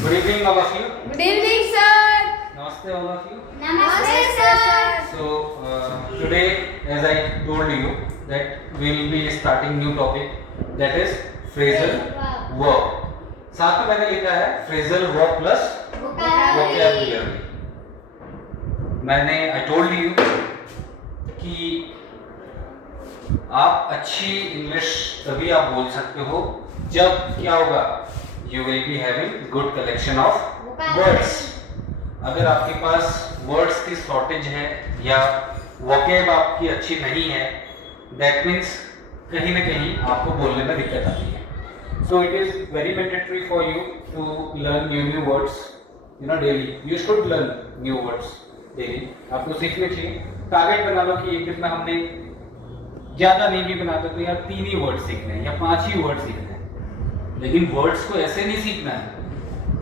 Good evening, all of you. Good evening, sir. Namaste, all of you. Namaste, sir. So today, as I told you, that we will be starting new topic, that is phrasal verb. साथ में मैंने लिखा है phrasal verb plus vocabulary. मैंने I told you कि आप अच्छी English तभी आप बोल सकते हो जब क्या होगा, you will be having good collection of words. अगर आपके पास वर्ड्स की शॉर्टेज है या वोकैब आपकी अच्छी नहीं है, दैट मीन्स कहीं ना कहीं आपको बोलने में दिक्कत आती है. So it is very mandatory for you to learn new words, you know, daily. You should learn new words daily. आपको सीखने चाहिए. टारगेट बना लो कि एक दिन में हमने ज्यादा नहीं भी बनाते तो यार 3 ही वर्ड सीखने हैं या 5 ही वर्ड सीखने हैं, लेकिन वर्ड्स को ऐसे नहीं सीखना है.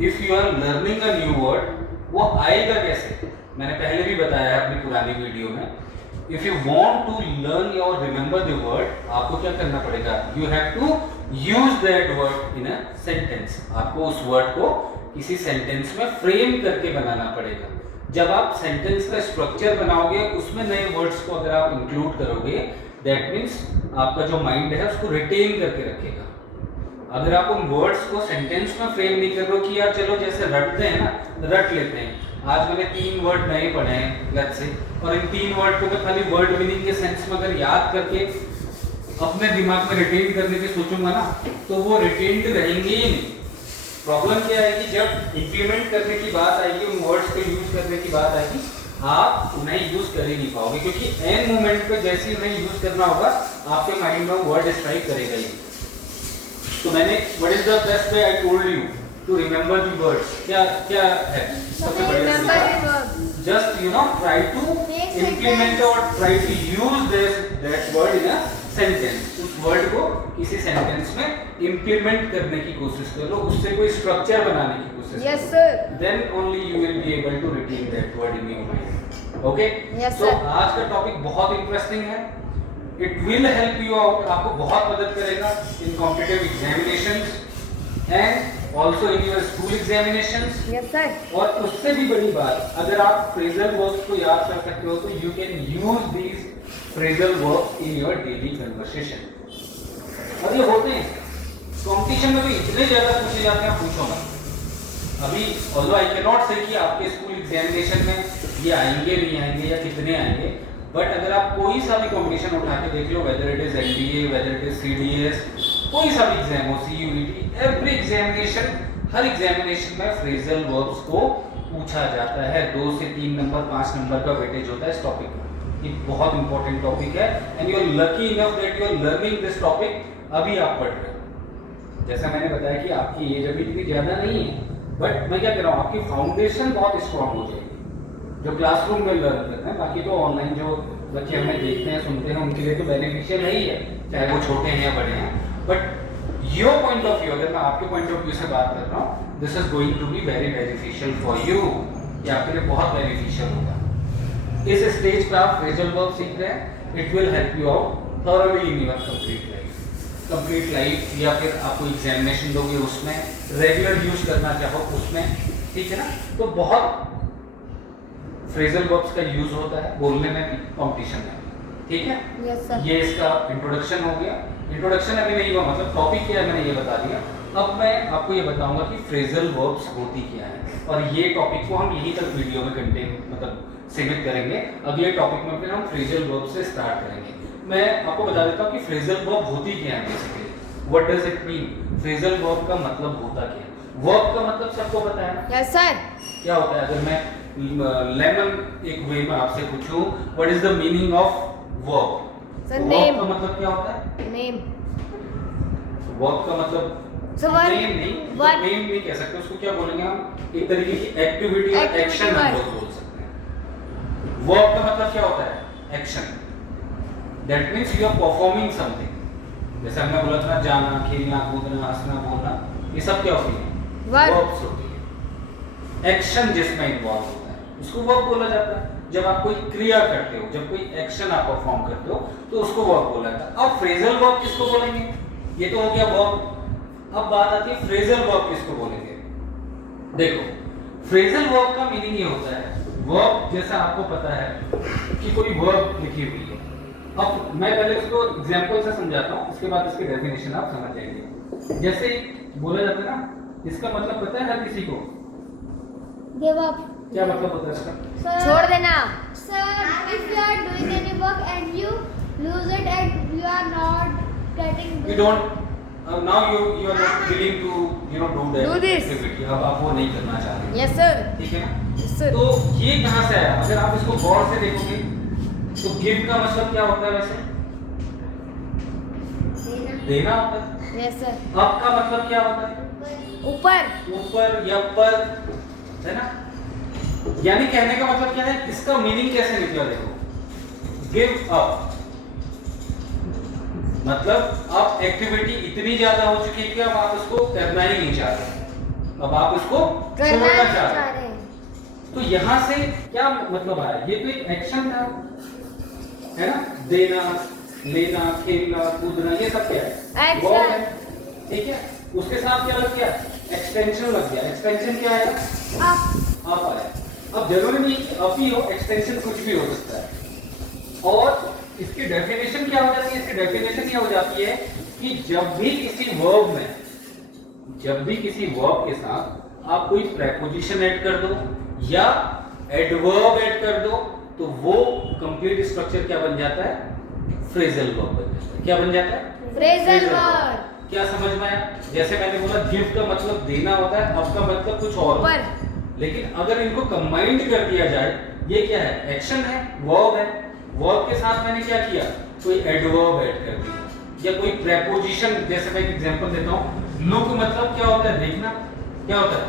If you are learning a new word, वो आएगा कैसे? मैंने पहले भी बताया है अपनी पुरानी वीडियो में. If you want to learn और रिमेंबर द वर्ड, आपको क्या करना पड़ेगा? You have to use that word in a sentence. आपको उस वर्ड को किसी सेंटेंस में फ्रेम करके बनाना पड़ेगा. जब आप सेंटेंस का स्ट्रक्चर बनाओगे, उसमें नए वर्ड्स को अगर आप इंक्लूड करोगे, दैट मीन्स आपका जो माइंड है उसको रिटेन करके रखेगा. अगर आप उन वर्ड्स को सेंटेंस में फ्रेम नहीं कर रहे हो कि यार चलो जैसे रटते हैं ना, रट लेते हैं. आज मैंने 3 वर्ड नए पढ़े हैं लेट्स से, और इन 3 वर्ड को मैं खाली वर्ड मीनिंग के सेंस में अगर याद करके अपने दिमाग में रिटेन करने की सोचूंगा ना, तो वो रिटेन्ड रहेंगे ही नहीं. प्रॉब्लम क्या आएगी? जब इंप्लीमेंट करने की बात आएगी, उन वर्ड्स को यूज करने की बात आएगी, आप उन्हें यूज कर ही नहीं पाओगे, क्योंकि एन मोमेंट पे जैसे ही उन्हें यूज करना होगा, आपके माइंड में वर्ड स्ट्राइक करेगा ही. तो मैंने what is the best way, I told you to remember the words. क्या क्या है सबसे बढ़िया? Just you know try to implement और try to use that word in a sentence. उस वर्ड को किसी सेंटेंस में इंप्लीमेंट करने की कोशिश करो, उससे कोई स्ट्रक्चर बनाने की कोशिश करो. Yes, sir. Then only you will be able to retain that word in your mind. Okay? Yes, so sir. आज का टॉपिक बहुत इंटरेस्टिंग है. It will help you out. आपको बहुत मदद करेगा in competitive examinations and also in your school examinations. Yes, sir. और उससे भी बड़ी बात, अगर आप फ्रेजल वर्ब्स को याद कर सकते हो, तो you can use these phrasal verbs in your daily conversation. और ये होते हैं कंपटीशन में भी इतने ज्यादा पूछे जाते हैं, पूछो मत. अभी ऑल्दो आई कैन नॉट से कि आपके स्कूल एग्जामिनेशन में ये आएंगे नहीं आएंगे या कितने आएंगे, बट अगर आप कोई सा भी कंपटीशन उठा के देख लो, whether it is NDA, whether it is CDS, कोई सा भी एग्जाम हो, सीयूईटी, एवरी एग्जामिनेशन, हर एग्जामिनेशन में फ्रेजल वर्ब्स को पूछा जाता है. 2 से 3 नंबर, 5 नंबर का वेटेज होता है इस टॉपिक में. ये बहुत इंपॉर्टेंट टॉपिक है and you are lucky enough that you are learning this topic. अभी आप पढ़ रहे हो. जैसा मैंने बताया कि आपकी एज अभी इतनी ज्यादा नहीं है, बट मैं क्या कह रहा हूँ, आपकी फाउंडेशन बहुत स्ट्रांग हो जाएगी जो क्लासरूम में लर्न करते हैं. बाकी तो ऑनलाइन जो बच्चे हमें देखते हैं, सुनते हैं, उनके लिए तो बेनिफिशियल है ही है, चाहे वो छोटे हैं या बड़े हैं. But your point of view, अगर मैं आपके पॉइंट ऑफ व्यू से बात कर रहा हूँ, this is going to be very beneficial for you. ये आपके लिए बहुत बेनिफिशियल होगा. इस स्टेज पर आप फ्रेजल वर्ब सीख रहे हैं. It will help you out thoroughly in your complete life, या फिर आपको एग्जामिनेशन दोगे उसमें, रेगुलर यूज करना चाहो उसमें, ठीक है ना. तो बहुत फ्रेजल वर्ब्स का यूज होता है बोलने में भी, कंपटीशन में भी, ठीक है. Yes, sir. ये इसका इंट्रोडक्शन हो गया. इंट्रोडक्शन अभी नहीं हुआ, मतलब टॉपिक क्या है मैंने ये बता दिया. अब मैं आपको ये बताऊंगा कि फ्रेजल वर्ब्स होती क्या है, और ये टॉपिक को हम यहीं तक वीडियो में कंटेन मतलब सीमित करेंगे. अगले टॉपिक में फिर हम फ्रेजल वर्ब से स्टार्ट करेंगे. मैं आपको बता देता हूँ कि फ्रेजल वर्ब होती क्या है basically. What does it mean? Phrasal verb का मतलब होता क्या है? वर्ब का मतलब सबको पता है ना. Yes, sir. क्या होता है? अगर मैं लेमन एक वे में आपसे पूछूं, what is the meaning of verb? Sir, verb name. का मतलब क्या होता है? Name. वर्ब का मतलब So, what? नेम नहीं, What? नेम नहीं कह सकते, उसको क्या बोलेंगे हम? एक तरीके की एक्टिविटी या Activity एक्शन हम word. लोग बोल सकते हैं. वर्ब का मतलब क्या होता है? Action. That means you are performing something. जैसे हमने बोला था ना, जाना, खेलना, कूदना, हंसना, बोलना, ये सब क्या होती है? Verb. वर्ब्स होती है. एक्शन जिसमें इन्वॉल्व होता है उसको वर्ब बोला जाता है. जब आप कोई क्रिया करते हो, जब कोई एक्शन आप परफॉर्म करते हो, तो उसको वर्ब बोला जाता है. अब फ्रेजल वर्ब किसको बोलेंगे? ये तो हो गया वर्ब. अब बात आती है फ्रेजल वर्ब किसको बोलेंगे. देखो फ्रेजल वर्ब का मीनिंग ये होता है, वर्ब जैसा आपको पता है कि कोई वर्ब लिखी हुई है। अब मैं पहले इसको एग्जांपल से समझाता हूँ, उसके बाद इसकी डेफिनेशन आप समझ जाएंगे। जैसे बोला जाता है ना, इसका मतलब पता है हर किसी को? Give up. क्या मतलब होता है इसका? छोड़ देना। Sir, if you are doing any work and you lose it and you are not getting You don't now you are not willing to do that Do this. activity। अब आप वो नहीं करना चाह रहे, यस सर। ठीक है ना? Yes sir. तो ये कहाँ से आया? अगर आप इसको गौर से देखोगे तो गिव का मतलब क्या होता है वैसे? देना होता है। Yes sir. अप का मतलब क्या होता है? ऊपर। ऊपर या पर, है ना? यानी कहने का मतलब क्या है, इसका मीनिंग कैसे निकला देखो। गिव अप मतलब अब एक्टिविटी इतनी ज्यादा हो चुकी है कि अब आप उसको करना ही नहीं चाह रहे, अब आप उसको छोड़ना चाह रहे हैं। तो यहाँ से क्या मतलब आया? ये तो एक एक्शन था, है ना? देना, लेना, खेलना, कूदना, ये सब क्या है? एक्शन है। ठीक है, उसके साथ क्या लग गया? एक्सटेंशन लग गया। एक्सटेंशन क्या आएगा? अप आया। अब जरूरी नहीं कि अप ही हो, एक्सटेंशन कुछ भी हो सकता है। और इसकी डेफिनेशन क्या हो जाती है? इसकी डेफिनेशन ये हो जाती है कि जब भी किसी वर्ब के साथ आप कोई प्रेपोजिशन ऐड कर दो या एडवर्ब ऐड कर दो तो वो कंप्लीट स्ट्रक्चर क्या बन जाता है? फ्रेजल वर्ब बन जाता है। क्या बन जाता है? Phrasal verb. क्या समझ में आया? जैसे मैंने बोला गिव का मतलब देना होता है, अब का मतलब कुछ और होता है। लेकिन अगर इनको कंबाइंड कर दिया जाए, ये क्या है? एक्शन है, वर्ब है। वर्ब के साथ मैंने क्या किया? कोई एडवर्ब ऐड कर दिया या कोई प्रेपोजिशन। जैसे मैं एक एग्जांपल देता हूं, लुक मतलब क्या होता है? देखना। क्या होता है?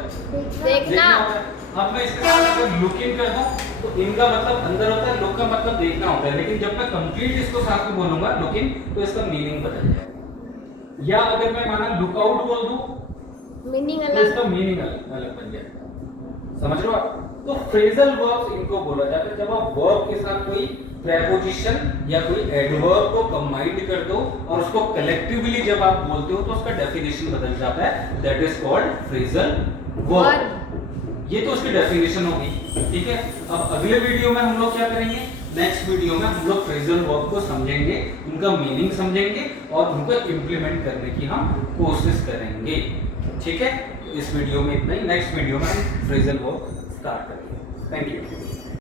देखना होता है। अब मैं इसके साथ अगर लुकिंग कर दूं तो इनका मतलब अंदर होता है, लुक का मतलब देखना होता है। लेकिन जब मैं कंप्लीट इसको साथ में बोलूंगा लुकिंग, तो इसका मीनिंग बदल जाएगा। या अगर मैं माना लुक आउट बोल दूं मीनिंग तो अलग। इसका मीनिंग अलग बन जाएगा। समझ रहे हो आप? तो फ्रेजल वर्ब्स इनको बोला जाता है जब आप वर्ब के साथ कोई प्रेपोजिशन या कोई एडवर्ब को कंबाइंड कर दो और उसको कलेक्टिवली जब आप बोलते हो तो उसका डेफिनेशन बदल जाता है। That is called phrasal verb. ये तो उसकी डेफिनेशन होगी, ठीक है? अब अगले वीडियो में हम लोग क्या करेंगे? नेक्स्ट वीडियो में हम लोग फ्रेजल वर्ब को समझेंगे, उनका मीनिंग समझेंगे और उनको इंप्लीमेंट करने की हम कोशिश करेंगे, ठीक है? इस वीडियो में इतना ही। नेक्स्ट वीडियो में हम फ्रेजल वर्ब स्टार्ट करेंगे। Thank you.